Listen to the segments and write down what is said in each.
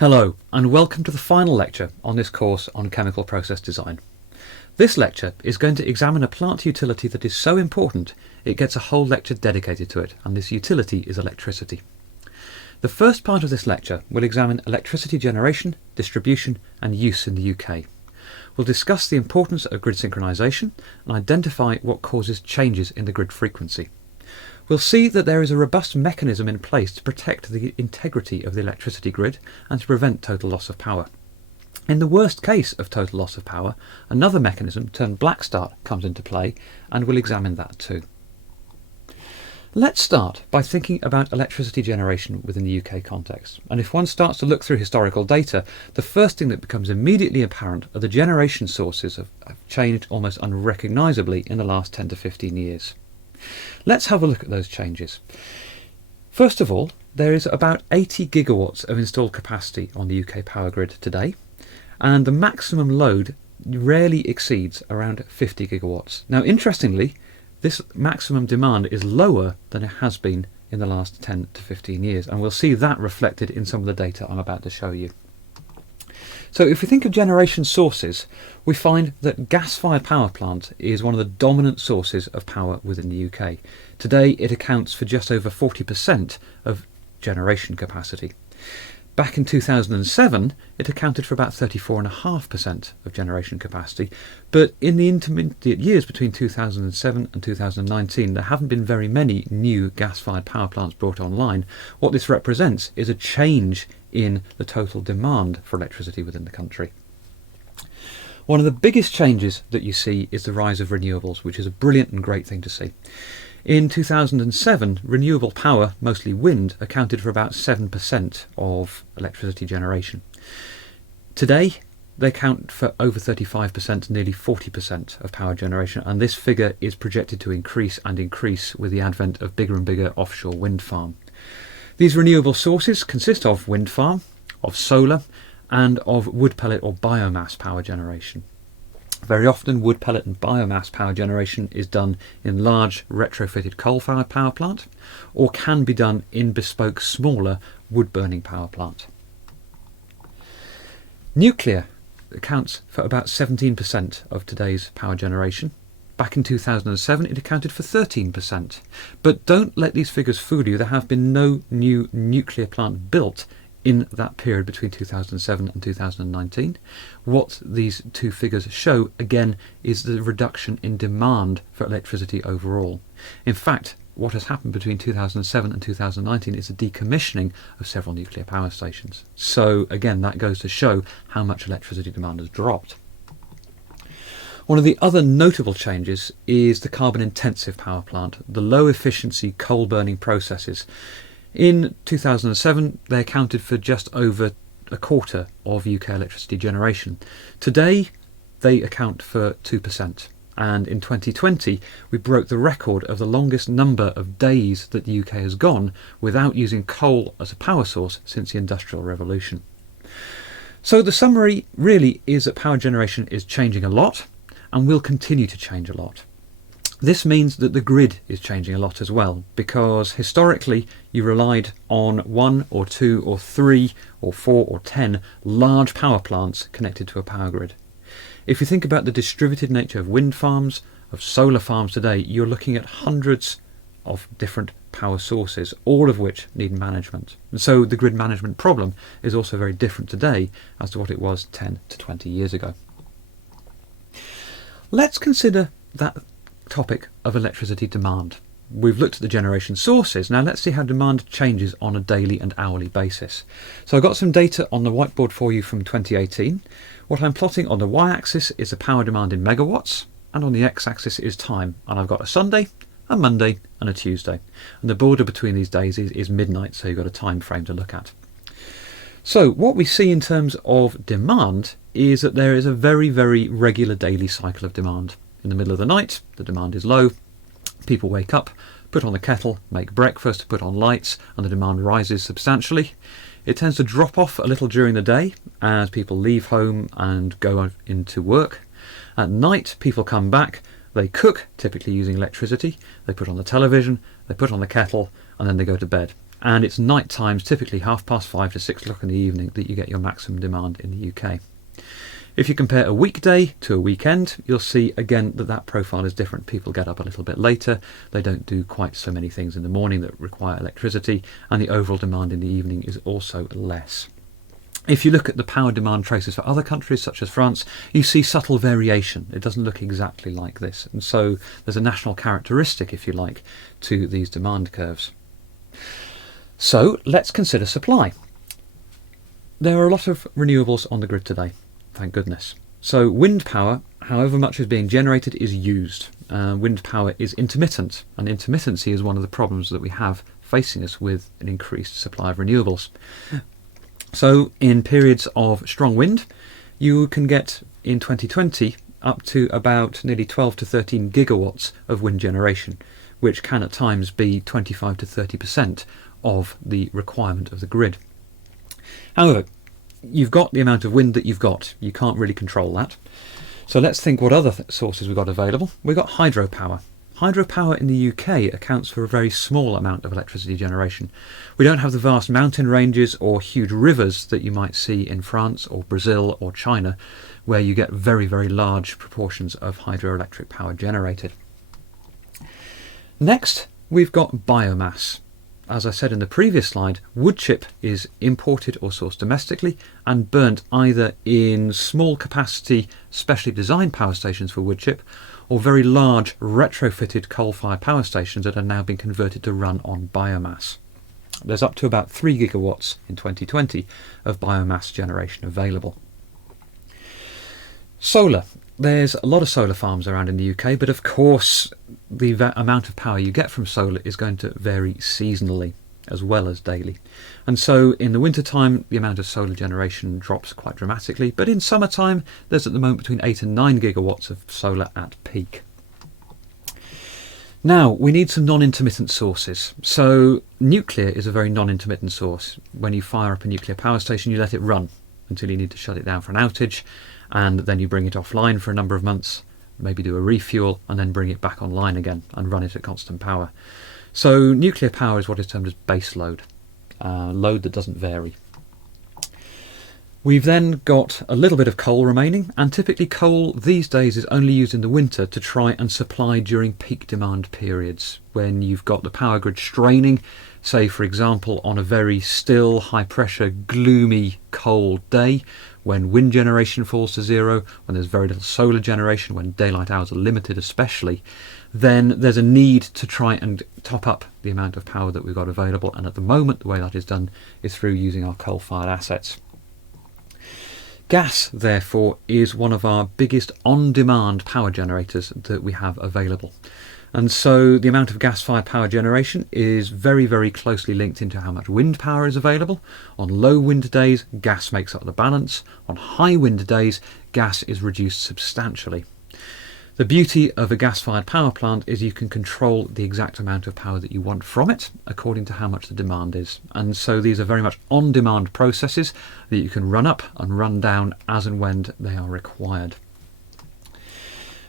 Hello and welcome to the final lecture on this course on chemical process design. This lecture is going to examine a plant utility that is so important it gets a whole lecture dedicated to it, and this utility is electricity. The first part of this lecture will examine electricity generation, distribution and use in the UK. We'll discuss the importance of grid synchronization and identify what causes changes in the grid frequency. We'll see that there is a robust mechanism in place to protect the integrity of the electricity grid and to prevent total loss of power. In the worst case of total loss of power, another mechanism termed black start comes into play, and we'll examine that too. Let's start by thinking about electricity generation within the UK context. And if one starts to look through historical data, the first thing that becomes immediately apparent are the generation sources have changed almost unrecognisably in the last 10 to 15 years. Let's have a look at those changes. First of all, there is about 80 gigawatts of installed capacity on the UK power grid today, and the maximum load rarely exceeds around 50 gigawatts. Now, interestingly, this maximum demand is lower than it has been in the last 10 to 15 years, and we'll see that reflected in some of the data I'm about to show you. So if we think of generation sources, we find that gas-fired power plant is one of the dominant sources of power within the UK. Today it accounts for just over 40% of generation capacity. Back in 2007 it accounted for about 34.5% of generation capacity, but in the intermediate years between 2007 and 2019 there haven't been very many new gas-fired power plants brought online. What this represents is a change in the total demand for electricity within the country. One of the biggest changes that you see is the rise of renewables, which is a brilliant and great thing to see. In 2007, renewable power, mostly wind, accounted for about 7% of electricity generation. Today, they account for over 35%, nearly 40% of power generation, and this figure is projected to increase and increase with the advent of bigger and bigger offshore wind farms. These renewable sources consist of wind farm, of solar and of wood pellet or biomass power generation. Very often wood pellet and biomass power generation is done in large retrofitted coal-fired power plant, or can be done in bespoke smaller wood burning power plant. Nuclear accounts for about 17% of today's power generation. Back in 2007 it accounted for 13%. But don't let these figures fool you, there have been no new nuclear plant built in that period between 2007 and 2019. What these two figures show again is the reduction in demand for electricity overall. In fact, what has happened between 2007 and 2019 is a decommissioning of several nuclear power stations. So again, that goes to show how much electricity demand has dropped. One of the other notable changes is the carbon intensive power plant, the low efficiency coal burning processes. In 2007 they accounted for just over a quarter of UK electricity generation. Today they account for 2%, and in 2020 we broke the record of the longest number of days that the UK has gone without using coal as a power source since the Industrial Revolution. So the summary really is that power generation is changing a lot and will continue to change a lot. This means that the grid is changing a lot as well, because historically you relied on 1 or 2 or 3 or 4 or 10 large power plants connected to a power grid. If you think about the distributed nature of wind farms, of solar farms today, you're looking at hundreds of different power sources, all of which need management. And so the grid management problem is also very different today as to what it was 10 to 20 years ago. Let's consider that topic of electricity demand. We've looked at the generation sources. Now let's see how demand changes on a daily and hourly basis. So I've got some data on the whiteboard for you from 2018. What I'm plotting on the y-axis is the power demand in megawatts, and on the x-axis is time. And I've got a Sunday, a Monday and a Tuesday. And the border between these days is midnight, so you've got a time frame to look at. So what we see in terms of demand is that there is a very, very regular daily cycle of demand. In the middle of the night, the demand is low. People wake up, put on the kettle, make breakfast, put on lights, and the demand rises substantially. It tends to drop off a little during the day as people leave home and go into work. At night, people come back, they cook, typically using electricity, they put on the television, they put on the kettle, and then they go to bed. and it's night times, typically 5:30 to 6 o'clock in the evening, that you get your maximum demand in the UK. If you compare a weekday to a weekend, you'll see again that profile is different. People get up a little bit later, they don't do quite so many things in the morning that require electricity, and the overall demand in the evening is also less. If you look at the power demand traces for other countries such as France, you see subtle variation. It doesn't look exactly like this, and so there's a national characteristic, if you like, to these demand curves. So let's consider supply. There are a lot of renewables on the grid today. Thank goodness. So wind power, however much is being generated, is used. Wind power is intermittent, and intermittency is one of the problems that we have facing us with an increased supply of renewables. So in periods of strong wind, you can get in 2020 up to about nearly 12 to 13 gigawatts of wind generation, which can at times be 25 to 30% of the requirement of the grid. However, you've got the amount of wind that you've got. You can't really control that. So let's think what other sources we've got available. We've got hydropower. Hydropower in the UK accounts for a very small amount of electricity generation. We don't have the vast mountain ranges or huge rivers that you might see in France or Brazil or China, where you get very, very large proportions of hydroelectric power generated. Next, we've got biomass. As I said in the previous slide, wood chip is imported or sourced domestically and burnt either in small capacity specially designed power stations for wood chip, or very large retrofitted coal-fired power stations that are now being converted to run on biomass. There's up to about 3 gigawatts in 2020 of biomass generation available. Solar. There's a lot of solar farms around in the UK, but of course the amount of power you get from solar is going to vary seasonally as well as daily. And so in the winter time the amount of solar generation drops quite dramatically, but in summertime there's at the moment between 8 and 9 gigawatts of solar at peak. Now we need some non-intermittent sources. So nuclear is a very non-intermittent source. When you fire up a nuclear power station, you let it run until you need to shut it down for an outage, and then you bring it offline for a number of months, maybe do a refuel, and then bring it back online again and run it at constant power. So nuclear power is what is termed as base load, load that doesn't vary. We've then got a little bit of coal remaining, and typically coal these days is only used in the winter to try and supply during peak demand periods, when you've got the power grid straining, say for example on a very still, high pressure, gloomy, cold day, when wind generation falls to zero, when there's very little solar generation, when daylight hours are limited especially, then there's a need to try and top up the amount of power that we've got available, and at the moment the way that is done is through using our coal-fired assets. Gas, therefore, is one of our biggest on-demand power generators that we have available. And so the amount of gas-fired power generation is very, very closely linked into how much wind power is available. On low wind days, gas makes up the balance. On high wind days, gas is reduced substantially. The beauty of a gas-fired power plant is you can control the exact amount of power that you want from it according to how much the demand is. And so these are very much on-demand processes that you can run up and run down as and when they are required.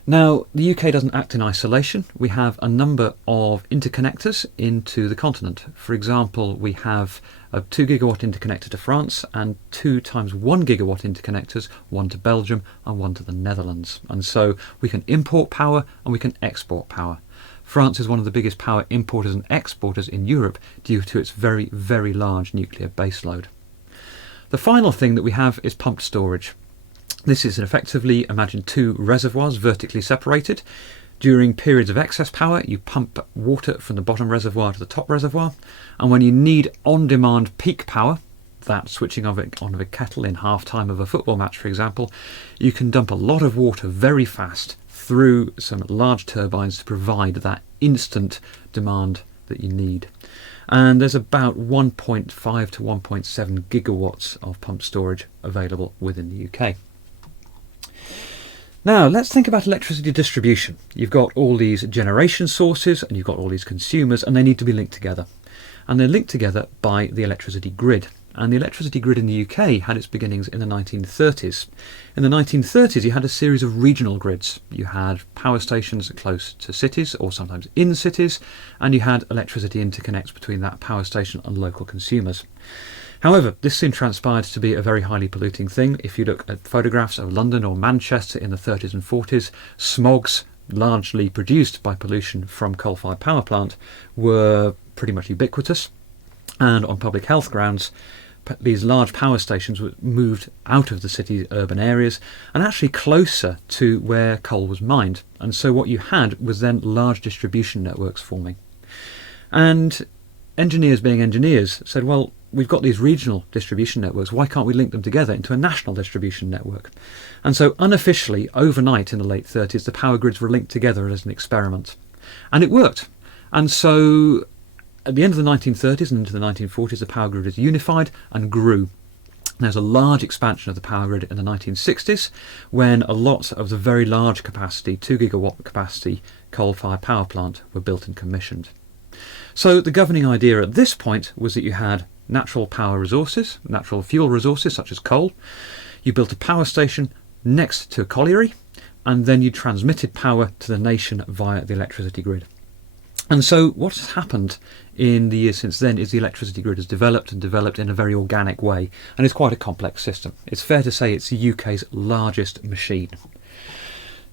Now, the UK doesn't act in isolation. We have a number of interconnectors into the continent. For example, we have a 2 gigawatt interconnector to France and 2 times 1 gigawatt interconnectors, one to Belgium and one to the Netherlands. And so we can import power and we can export power. France is one of the biggest power importers and exporters in Europe due to its very, very large nuclear baseload. The final thing that we have is pumped storage. This is effectively, imagine 2 reservoirs vertically separated. During periods of excess power, you pump water from the bottom reservoir to the top reservoir, and when you need on-demand peak power, that switching on of a kettle in half-time of a football match, for example, you can dump a lot of water very fast through some large turbines to provide that instant demand that you need. And there's about 1.5 to 1.7 gigawatts of pumped storage available within the UK. Now let's think about electricity distribution. You've got all these generation sources and you've got all these consumers, and they need to be linked together. And they're linked together by the electricity grid. and the electricity grid in the UK had its beginnings in the 1930s. In the 1930s, you had a series of regional grids. You had power stations close to cities, or sometimes in cities, and you had electricity interconnects between that power station and local consumers. However, this soon transpired to be a very highly polluting thing. If you look at photographs of London or Manchester in the 30s and 40s, smogs largely produced by pollution from coal-fired power plant were pretty much ubiquitous, and on public health grounds these large power stations were moved out of the city's urban areas and actually closer to where coal was mined, and so what you had was then large distribution networks forming. And engineers being engineers said, well, we've got these regional distribution networks, why can't we link them together into a national distribution network? And so unofficially, overnight in the late 30s, the power grids were linked together as an experiment. And it worked. And so at the end of the 1930s and into the 1940s, the power grid is unified and grew. There's a large expansion of the power grid in the 1960s, when a lot of the very large capacity, 2 gigawatt capacity coal-fired power plant were built and commissioned. So the governing idea at this point was that you had natural power resources, natural fuel resources such as coal. You built a power station next to a colliery, and then you transmitted power to the nation via the electricity grid. And so what has happened in the years since then is the electricity grid has developed and developed in a very organic way, and it's quite a complex system. It's fair to say it's the UK's largest machine.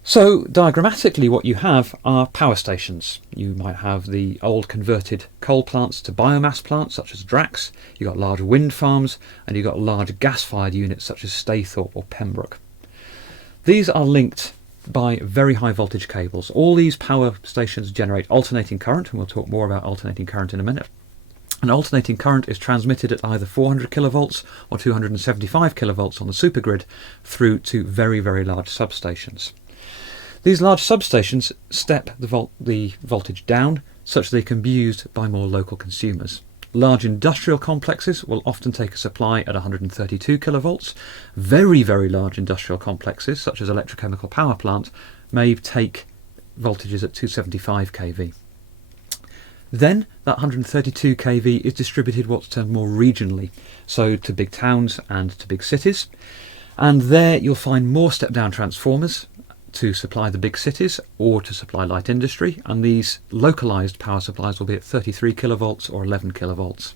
So diagrammatically what you have are power stations. You might have the old converted coal plants to biomass plants such as Drax, you've got large wind farms, and you've got large gas-fired units such as Staithorpe or Pembroke. These are linked by very high voltage cables. All these power stations generate alternating current, and we'll talk more about alternating current in a minute. And alternating current is transmitted at either 400 kilovolts or 275 kilovolts on the supergrid through to very, very large substations. These large substations step the voltage down such that they can be used by more local consumers. Large industrial complexes will often take a supply at 132 kilovolts. Very, very large industrial complexes, such as electrochemical power plant, may take voltages at 275 kV. Then that 132 kV is distributed what's termed more regionally, so to big towns and to big cities. And there you'll find more step-down transformers to supply the big cities or to supply light industry, and these localized power supplies will be at 33 kilovolts or 11 kilovolts.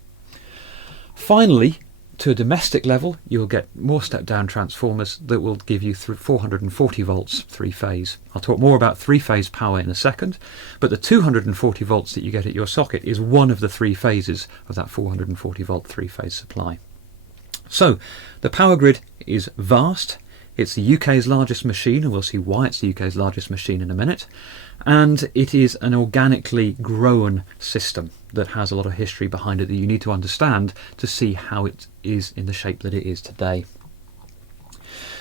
Finally, to a domestic level, you'll get more step-down transformers that will give you 440 volts three-phase. I'll talk more about three-phase power in a second, but the 240 volts that you get at your socket is one of the three phases of that 440 volt three-phase supply. So the power grid is vast. It's the UK's largest machine, and we'll see why it's the UK's largest machine in a minute. And it is an organically grown system that has a lot of history behind it that you need to understand to see how it is in the shape that it is today.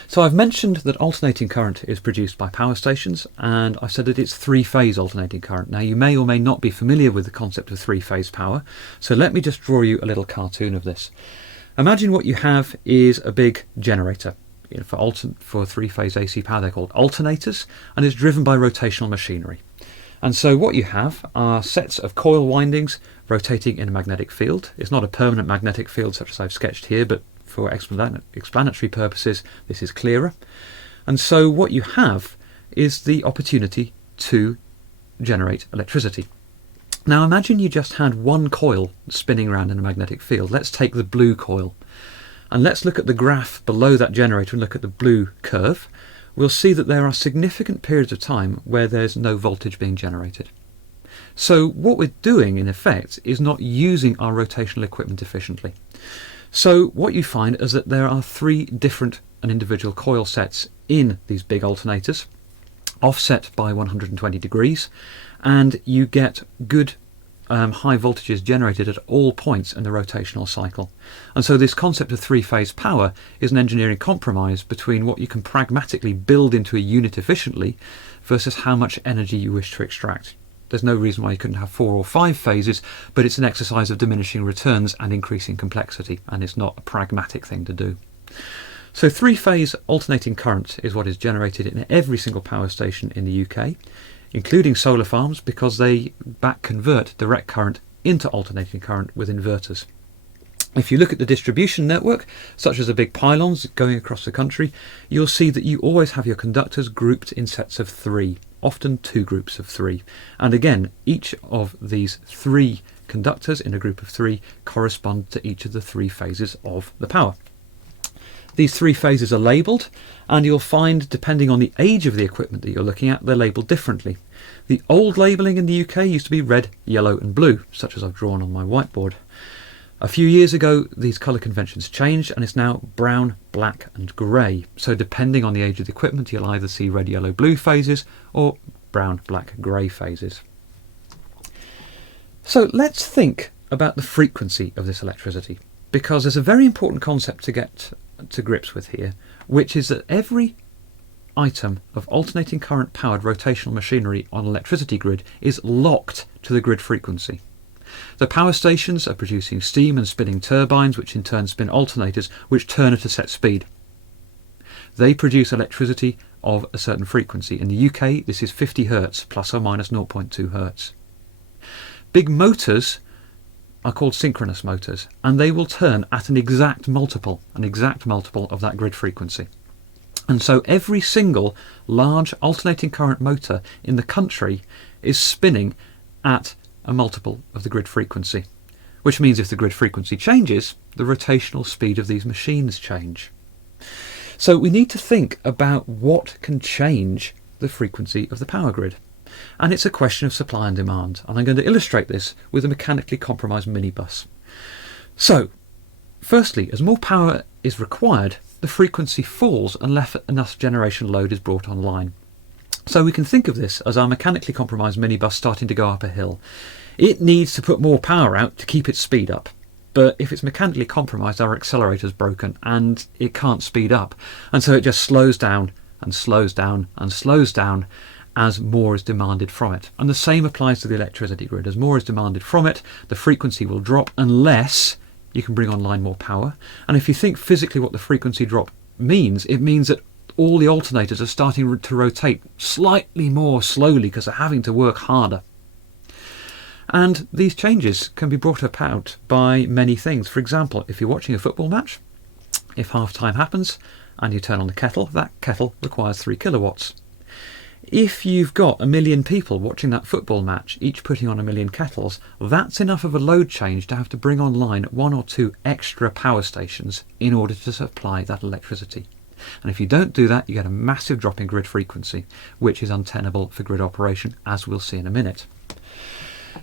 So I've mentioned that alternating current is produced by power stations, and I've said that it's three-phase alternating current. Now you may or may not be familiar with the concept of three-phase power, so let me just draw you a little cartoon of this. Imagine what you have is a big generator. For three-phase AC power, they're called alternators, and it's driven by rotational machinery. And so what you have are sets of coil windings rotating in a magnetic field. It's not a permanent magnetic field such as I've sketched here, but for explanatory purposes this is clearer. And so what you have is the opportunity to generate electricity. Now imagine you just had one coil spinning around in a magnetic field. Let's take the blue coil. And let's look at the graph below that generator and look at the blue curve. We'll see that there are significant periods of time where there's no voltage being generated. So what we're doing in effect is not using our rotational equipment efficiently. So what you find is that there are three different and individual coil sets in these big alternators, offset by 120 degrees, and you get good high voltages generated at all points in the rotational cycle. And so this concept of three-phase power is an engineering compromise between what you can pragmatically build into a unit efficiently versus how much energy you wish to extract. There's no reason why you couldn't have 4 or 5 phases, but it's an exercise of diminishing returns and increasing complexity, and it's not a pragmatic thing to do. So three-phase alternating current is what is generated in every single power station in the UK, including solar farms, because they back convert direct current into alternating current with inverters. If you look at the distribution network, such as the big pylons going across the country, you'll see that you always have your conductors grouped in sets of 3, often 2 groups of 3. And again, each of these 3 conductors in a group of 3 correspond to each of the 3 phases of the power. These 3 phases are labelled, and you'll find, depending on the age of the equipment that you're looking at, they're labelled differently. The old labelling in the UK used to be red, yellow and blue, such as I've drawn on my whiteboard. A few years ago, these colour conventions changed, and it's now brown, black and grey. So depending on the age of the equipment, you'll either see red, yellow, blue phases or brown, black, grey phases. So let's think about the frequency of this electricity, because there's a very important concept to get to grips with here, which is that every item of alternating current powered rotational machinery on an electricity grid is locked to the grid frequency. The power stations are producing steam and spinning turbines, which in turn spin alternators, which turn at a set speed. They produce electricity of a certain frequency. In the UK, this is 50 Hz, plus or minus 0.2 Hz. Big motors are called synchronous motors, and they will turn at an exact multiple of that grid frequency. And so every single large alternating current motor in the country is spinning at a multiple of the grid frequency, which means if the grid frequency changes, the rotational speed of these machines change. So we need to think about what can change the frequency of the power grid. And it's a question of supply and demand, and I'm going to illustrate this with a mechanically compromised minibus. So, firstly, as more power is required, the frequency falls unless enough generation load is brought online. So we can think of this as our mechanically compromised minibus starting to go up a hill. It needs to put more power out to keep its speed up, but if it's mechanically compromised, our accelerator's broken and it can't speed up, and so it just slows down and slows down and slows down as more is demanded from it. And the same applies to the electricity grid. As more is demanded from it, the frequency will drop unless you can bring online more power. And if you think physically what the frequency drop means, it means that all the alternators are starting to rotate slightly more slowly because they're having to work harder. And these changes can be brought about by many things. For example, if you're watching a football match, if half time happens and you turn on the kettle, that kettle requires 3 kilowatts. If you've got 1 million people watching that football match, each putting on 1 million kettles, that's enough of a load change to have to bring online 1 or 2 extra power stations in order to supply that electricity. And if you don't do that, you get a massive drop in grid frequency, which is untenable for grid operation, as we'll see in a minute.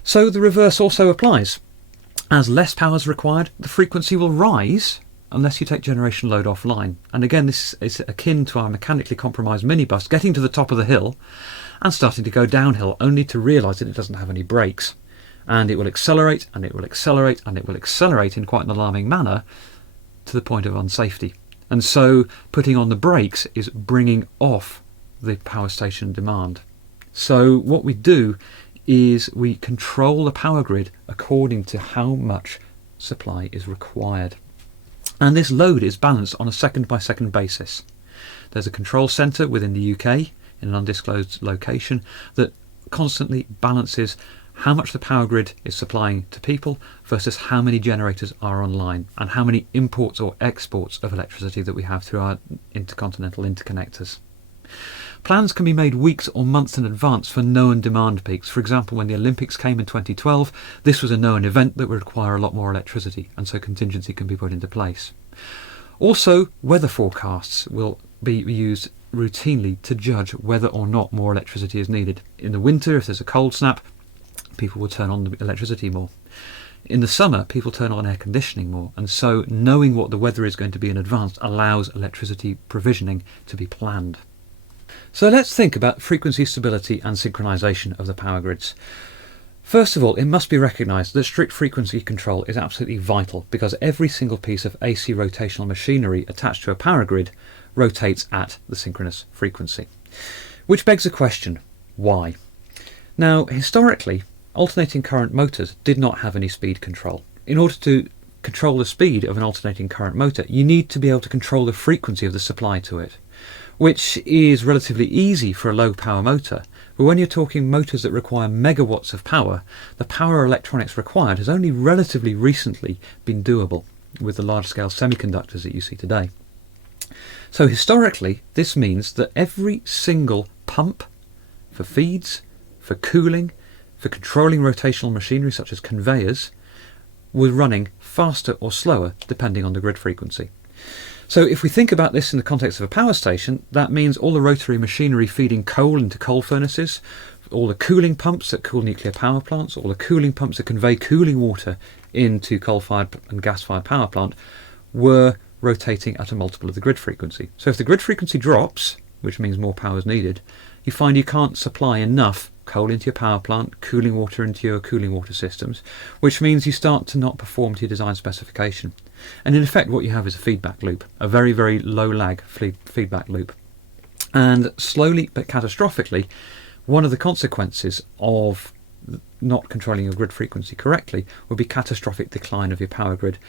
So the reverse also applies. As less power is required, the frequency will rise unless you take generation load offline. And again, this is akin to our mechanically compromised minibus getting to the top of the hill and starting to go downhill, only to realise that it doesn't have any brakes. And it will accelerate, and it will accelerate, and it will accelerate in quite an alarming manner to the point of unsafety. And so putting on the brakes is bringing off the power station demand. So what we do is we control the power grid according to how much supply is required. And this load is balanced on a second by second basis. There's a control centre within the UK in an undisclosed location that constantly balances how much the power grid is supplying to people versus how many generators are online and how many imports or exports of electricity that we have through our intercontinental interconnectors. Plans can be made weeks or months in advance for known demand peaks. For example, when the Olympics came in 2012, this was a known event that would require a lot more electricity, and so contingency can be put into place. Also, weather forecasts will be used routinely to judge whether or not more electricity is needed. In the winter, if there's a cold snap, people will turn on the electricity more. In the summer, people turn on air conditioning more, and so knowing what the weather is going to be in advance allows electricity provisioning to be planned. So let's think about frequency stability and synchronization of the power grids. First of all, it must be recognised that strict frequency control is absolutely vital, because every single piece of AC rotational machinery attached to a power grid rotates at the synchronous frequency. Which begs the question, why? Now, historically, alternating current motors did not have any speed control. In order to control the speed of an alternating current motor, you need to be able to control the frequency of the supply to it, which is relatively easy for a low power motor. But when you're talking motors that require megawatts of power, the power electronics required has only relatively recently been doable. with the large-scale semiconductors that you see today. So historically, this means that every single pump for feeds, for cooling, for controlling rotational machinery such as conveyors, was running faster or slower depending on the grid frequency. So if we think about this in the context of a power station, that means all the rotary machinery feeding coal into coal furnaces, all the cooling pumps that cool nuclear power plants, all the cooling pumps that convey cooling water into coal-fired and gas-fired power plant were rotating at a multiple of the grid frequency. So if the grid frequency drops, which means more power is needed, you find you can't supply enough coal into your power plant, cooling water into your cooling water systems, which means you start to not perform to your design specification. And in effect what you have is a feedback loop, a very, very low lag feedback loop. And slowly but catastrophically, one of the consequences of not controlling your grid frequency correctly would be catastrophic decline of your power grid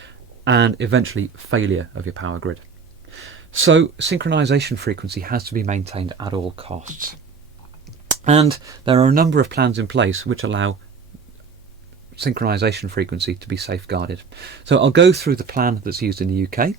and eventually failure of your power grid. So synchronization frequency has to be maintained at all costs. And there are a number of plans in place which allow synchronization frequency to be safeguarded. So I'll go through the plan that's used in the UK.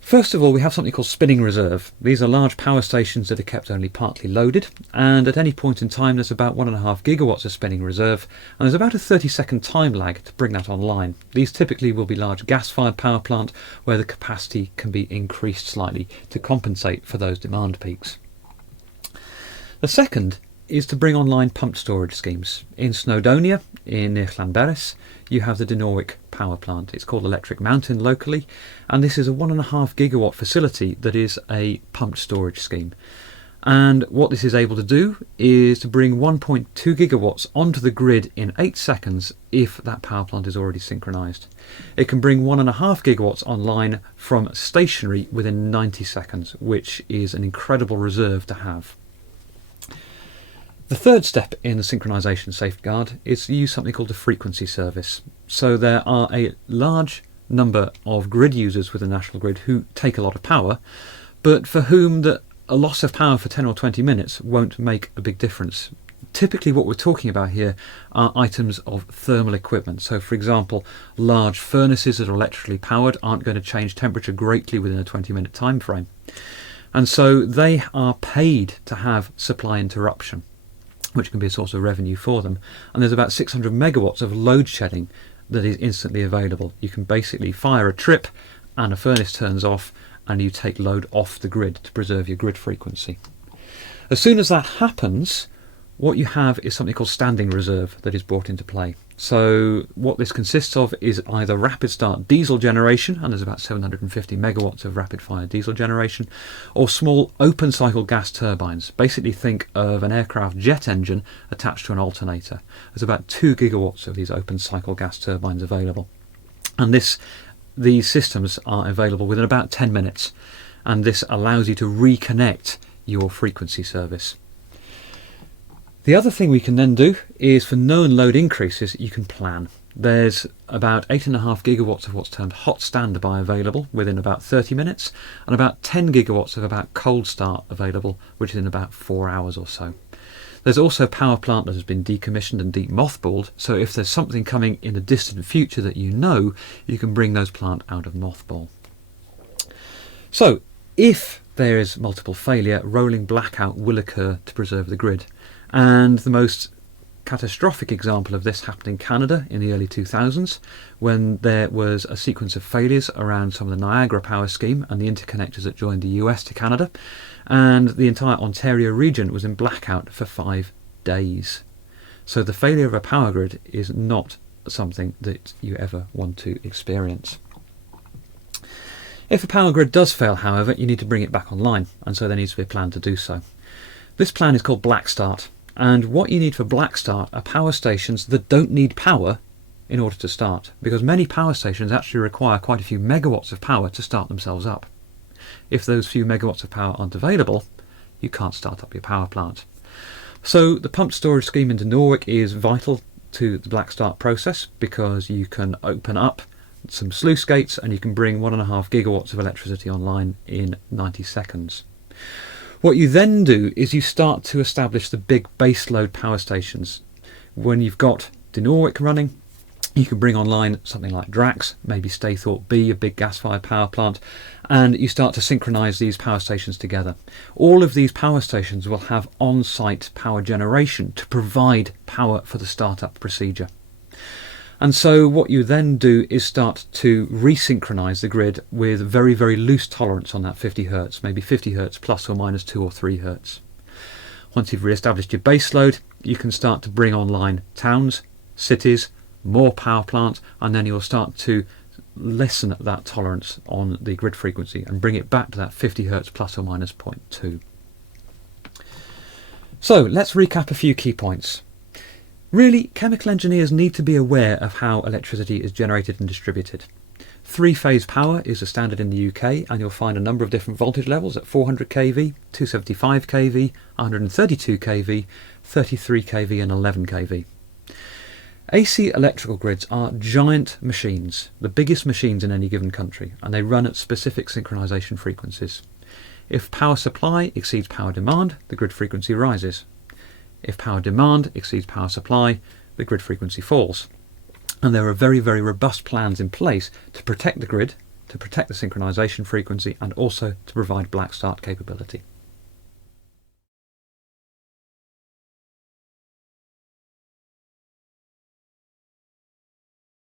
First of all, we have something called spinning reserve. These are large power stations that are kept only partly loaded, and at any point in time there's about 1.5 gigawatts of spinning reserve, and there's about a 30-second time lag to bring that online. These typically will be large gas-fired power plant where the capacity can be increased slightly to compensate for those demand peaks. The second is to bring online pumped storage schemes. In Snowdonia, near Llanberis, you have the Dinorwic power plant. It's called Electric Mountain locally, and this is a 1.5 gigawatt facility that is a pumped storage scheme. And what this is able to do is to bring 1.2 gigawatts onto the grid in 8 seconds if that power plant is already synchronized. It can bring 1.5 gigawatts online from stationary within 90 seconds, which is an incredible reserve to have. The third step in the synchronization safeguard is to use something called the frequency service. So there are a large number of grid users with the national grid who take a lot of power, but for whom a loss of power for 10 or 20 minutes won't make a big difference. Typically what we're talking about here are items of thermal equipment. So for example, large furnaces that are electrically powered aren't going to change temperature greatly within a 20-minute time frame. And so they are paid to have supply interruption, which can be a source of revenue for them. And there's about 600 megawatts of load shedding that is instantly available. You can basically fire a trip and a furnace turns off and you take load off the grid to preserve your grid frequency. As soon as that happens, what you have is something called standing reserve that is brought into play. So what this consists of is either rapid start diesel generation, and there's about 750 megawatts of rapid fire diesel generation, or small open cycle gas turbines. Basically think of an aircraft jet engine attached to an alternator. There's about 2 gigawatts of these open cycle gas turbines available. And these systems are available within about 10 minutes. And this allows you to reconnect your frequency service. The other thing we can then do is for known load increases, you can plan. There's about 8.5 gigawatts of what's termed hot standby available within about 30 minutes, and about 10 gigawatts of about cold start available, which is in about 4 hours or so. There's also a power plant that has been decommissioned and deep mothballed, so if there's something coming in the distant future that you know, you can bring those plant out of mothball. So, if there is multiple failure, rolling blackout will occur to preserve the grid. And the most catastrophic example of this happened in Canada in the early 2000s, when there was a sequence of failures around some of the Niagara power scheme and the interconnectors that joined the US to Canada, and the entire Ontario region was in blackout for 5 days. So the failure of a power grid is not something that you ever want to experience. If a power grid does fail, however, you need to bring it back online, and so there needs to be a plan to do so. This plan is called Black Start. And what you need for Black Start are power stations that don't need power in order to start, because many power stations actually require quite a few megawatts of power to start themselves up. If those few megawatts of power aren't available, you can't start up your power plant. So the pumped storage scheme in Dinorwic is vital to the Black Start process, because you can open up some sluice gates and you can bring 1.5 gigawatts of electricity online in 90 seconds. What you then do is you start to establish the big baseload power stations. When you've got Dinorwic running, You can bring online something like Drax, maybe Staythorpe B, a big gas-fired power plant, and you start to synchronise these power stations together. All of these power stations will have on-site power generation to provide power for the startup procedure. And so what you then do is start to resynchronize the grid with very, very loose tolerance on that 50 Hertz, maybe 50 Hertz plus or minus 2 or 3 Hertz. Once you've re-established your base load, you can start to bring online towns, cities, more power plants, and then you'll start to lessen that tolerance on the grid frequency and bring it back to that 50 Hertz plus or minus 0.2. So let's recap a few key points. Really, chemical engineers need to be aware of how electricity is generated and distributed. Three-phase power is a standard in the UK, and you'll find a number of different voltage levels at 400 kV, 275 kV, 132 kV, 33 kV and 11 kV. AC electrical grids are giant machines, the biggest machines in any given country, and they run at specific synchronization frequencies. If power supply exceeds power demand, the grid frequency rises. If power demand exceeds power supply, the grid frequency falls. And there are very, very robust plans in place to protect the grid, to protect the synchronization frequency, and also to provide black start capability.